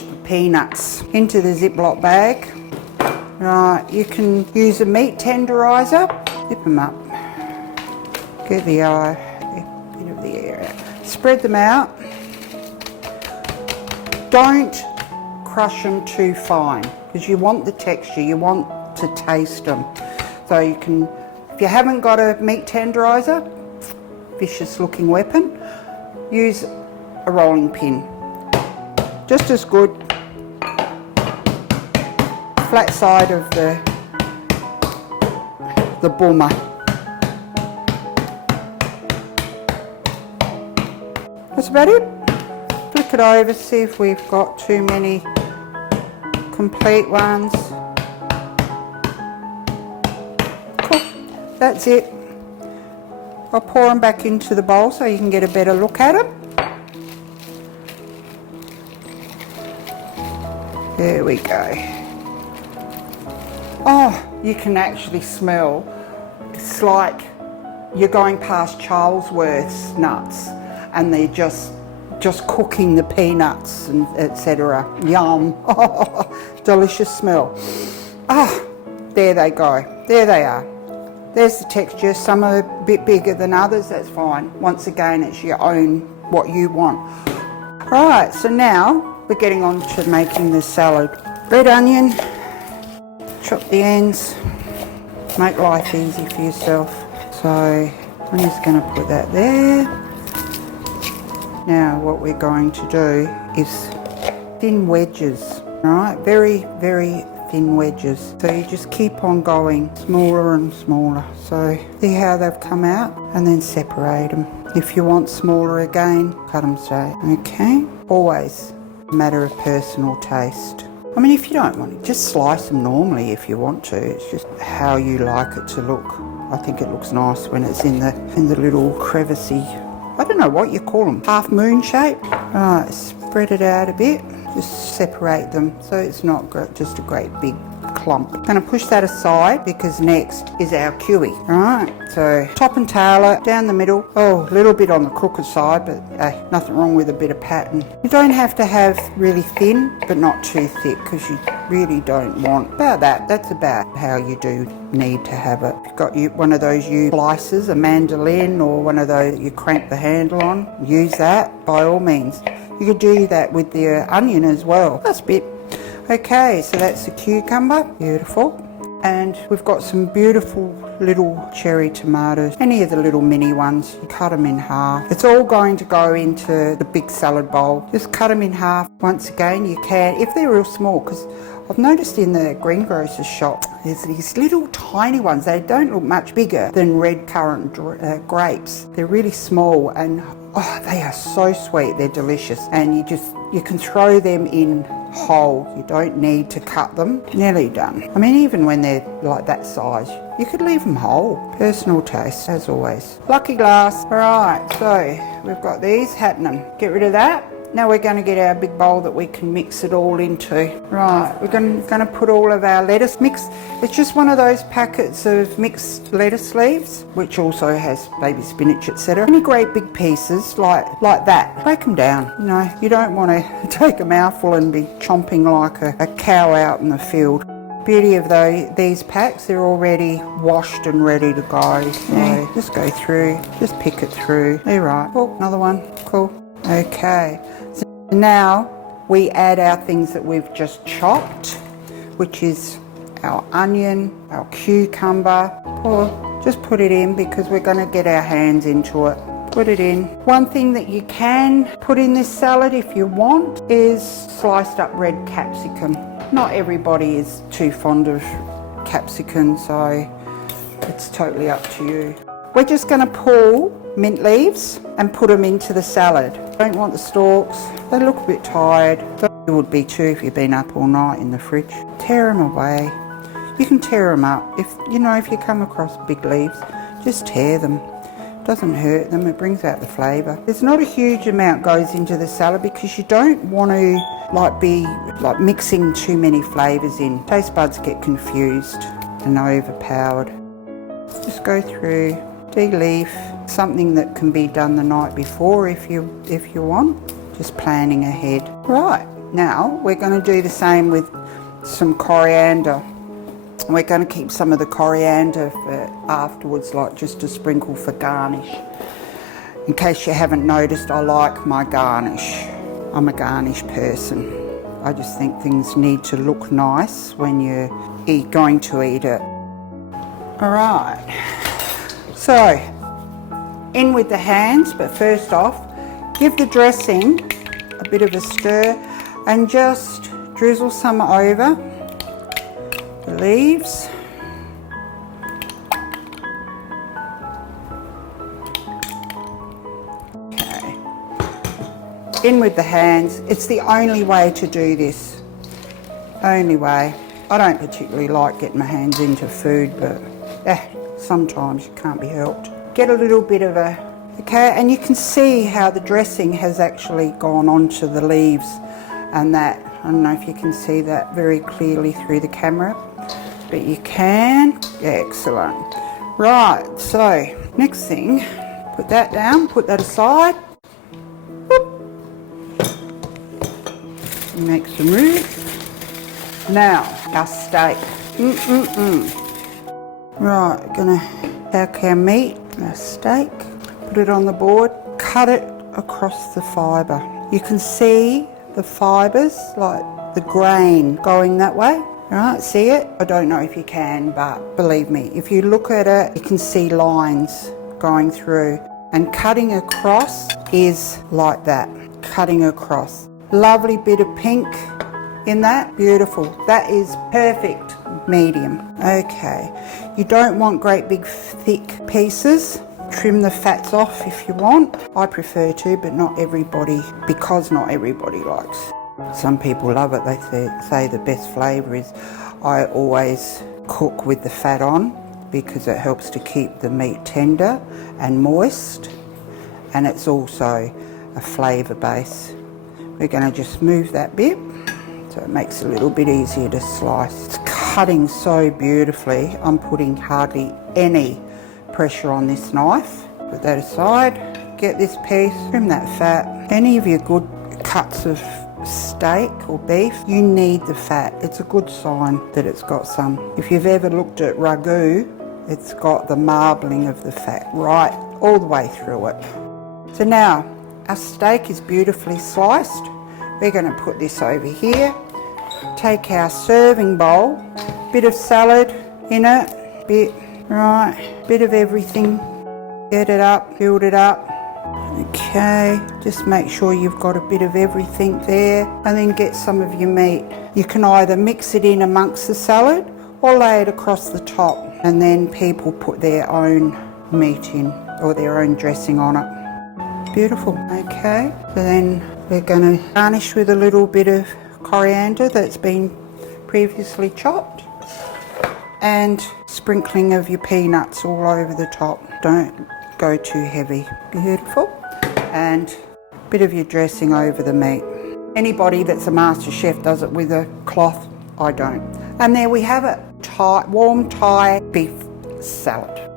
mash the peanuts into the Ziploc bag. Right, you can use a meat tenderizer. Dip them up. Get the bit of the air out. Spread them out. Don't crush them too fine because you want the texture, you want to taste them. So you can, if you haven't got a meat tenderizer, vicious looking weapon, use a rolling pin. Just as good. Flat side of the boomer. That's about it. Flick it over, see if we've got too many complete ones. Cool, that's it. I'll pour them back into the bowl so you can get a better look at them. There we go. Oh, you can actually smell, it's like you're going past Charlesworth's nuts and they're just cooking the peanuts and etc. Yum. Oh, delicious smell. Ah, there they go. There they are. There's the texture. Some are a bit bigger than others, that's fine. Once again, it's your own, what you want. Right, so now we're getting on to making the salad. Red onion, chop the ends, make life easy for yourself. So I'm just going to put that there. Now what we're going to do is thin wedges, right? Very, very thin wedges. So you just keep on going smaller and smaller. So see how they've come out, and then separate them. If you want smaller again, cut them straight. Okay, always a matter of personal taste. I mean, if you don't want it, just slice them normally if you want to. It's just how you like it to look. I think it looks nice when it's in the little crevicey, I don't know what you call them, half moon shape. Right, spread it out a bit. Just separate them so it's not just a great big clump. I'm going to push that aside because next is our kiwi. Alright, so top and tail it, down the middle. Oh, a little bit on the crooked side, but hey, nothing wrong with a bit of pattern. You don't have to have really thin, but not too thick because you really don't want about that. That's about how you do need to have it. If you've got one of those slices, a mandolin, or one of those that you crank the handle on, use that by all means. You could do that with the onion as well. That's a bit. Okay, so that's the cucumber. Beautiful. And we've got some beautiful little cherry tomatoes. Any of the little mini ones, you cut them in half. It's all going to go into the big salad bowl. Just cut them in half. Once again, you can, if they're real small, because I've noticed in the greengrocer's shop, there's these little tiny ones. They don't look much bigger than red currant grapes. They're really small and oh, they are so sweet. They're delicious. And you can throw them in whole. You don't need to cut them. Nearly done. I mean, even when they're like that size, you could leave them whole. Personal taste, as always. Lucky glass. All right, so we've got these happening. Get rid of that. Now we're going to get our big bowl that we can mix it all into. Right, we're going to put all of our lettuce mix. It's just one of those packets of mixed lettuce leaves, which also has baby spinach, etc. Any great big pieces like that, break them down. You know, you don't want to take a mouthful and be chomping like a cow out in the field. Beauty of these packs, they're already washed and ready to go. So just go through, just pick it through. There, right. Oh, another one. Cool. Okay. So now we add our things that we've just chopped, which is our onion, our cucumber. Or just put it in because we're going to get our hands into it. Put it in. One thing that you can put in this salad if you want is sliced up red capsicum. Not everybody is too fond of capsicum, so it's totally up to you. We're just going to pull mint leaves and put them into the salad. Don't want the stalks. They look a bit tired. You would be too if you've been up all night in the fridge. Tear them away. You can tear them up. If you come across big leaves, just tear them. It doesn't hurt them. It brings out the flavour. There's not a huge amount goes into the salad because you don't want to be mixing too many flavours in. Taste buds get confused and overpowered. Just go through, de-leaf, something that can be done the night before if you want. Just planning ahead. Right, Now we're going to do the same with some coriander. We're going to keep some of the coriander for afterwards, like just a sprinkle for garnish. In case you haven't noticed, I like my garnish. I'm a garnish person. I just think things need to look nice when you're going to eat it. All right, so in with the hands, but first off, give the dressing a bit of a stir and just drizzle some over the leaves. Okay. In with the hands. It's the only way to do this. Only way. I don't particularly like getting my hands into food, but sometimes it can't be helped. Get a little bit of a, okay, and you can see how the dressing has actually gone onto the leaves and that. I don't know if you can see that very clearly through the camera, but you can. Excellent. Right, so next thing, put that down, put that aside. Make some room. Now, our steak. Right, gonna pack our meat, our steak, put it on the board, cut it across the fibre. You can see the fibres, like the grain going that way. Right, see it? I don't know if you can, but believe me, if you look at it, you can see lines going through. And cutting across is like that, cutting across. Lovely bit of pink in that, beautiful. That is perfect medium. Okay, you don't want great big thick pieces. Trim the fats off if you want. I prefer to, but not everybody, because not everybody likes. Some people love it. They say the best flavour is, I always cook with the fat on because it helps to keep the meat tender and moist, and it's also a flavour base. We're going to just move that bit so it makes it a little bit easier to slice. It's cutting so beautifully. I'm putting hardly any pressure on this knife. Put that aside, get this piece, trim that fat. Any of your good cuts of steak or beef, you need the fat. It's a good sign that it's got some. If you've ever looked at ragu, it's got the marbling of the fat right all the way through it. So now our steak is beautifully sliced. We're going to put this over here. Take our serving bowl, bit of salad in it, bit of everything. Get it up, build it up. Okay, just make sure you've got a bit of everything there, and then get some of your meat. You can either mix it in amongst the salad or lay it across the top, and then people put their own meat in or their own dressing on it. Beautiful. Okay, so then we're going to garnish with a little bit of coriander that's been previously chopped, and sprinkling of your peanuts all over the top. Don't go too heavy. Beautiful. And a bit of your dressing over the meat. Anybody that's a master chef does it with a cloth. I don't. And there we have it. Warm Thai beef salad.